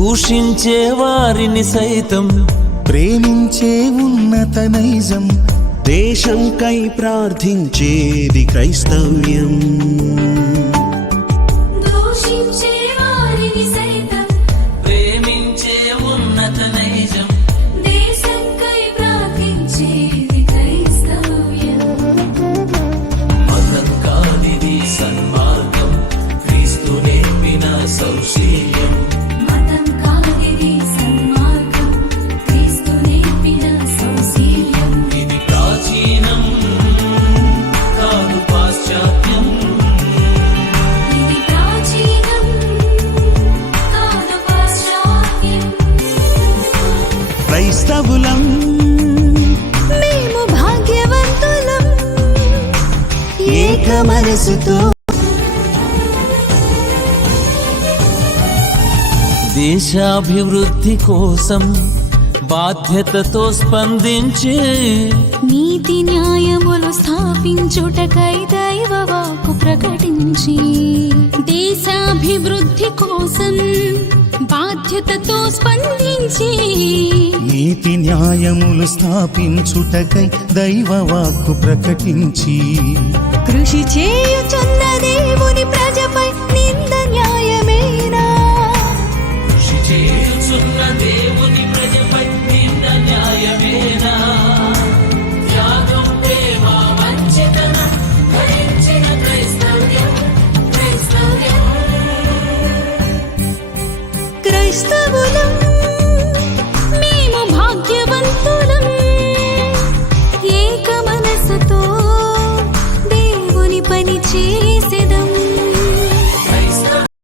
దూషించే వారిని సైతం. ప్రేమించే ఉన్నత నైజం దేశంకై ప్రార్థించేది క్రైస్తవ్యం. దూషించే వారిని సైతం. ప్రేమించే ఉన్నత నైజం. దేశంకై ప్రార్థించేది క్రైస్తవ్యం. మతం కానిది సన్మార్గం క్రీస్తు నేర్పిన సౌశీల్యం. క్రైస్తవులం. మేము భాగ్యవంతులం. ఏక మనసుతో దేశాభివృద్ధి కోసం బాధ్యతతో స్పందించే నీతి న్యాయములు స్థాపించుటకై దైవ వాక్కు ప్రకటించి దేశాభివృద్ధి కోసం బాధ్యతతో స్పందించి నీతి న్యాయములు స్థాపించుటకై దైవ వాక్కు ప్రకటించి కృషి చేయుచున్నది estamos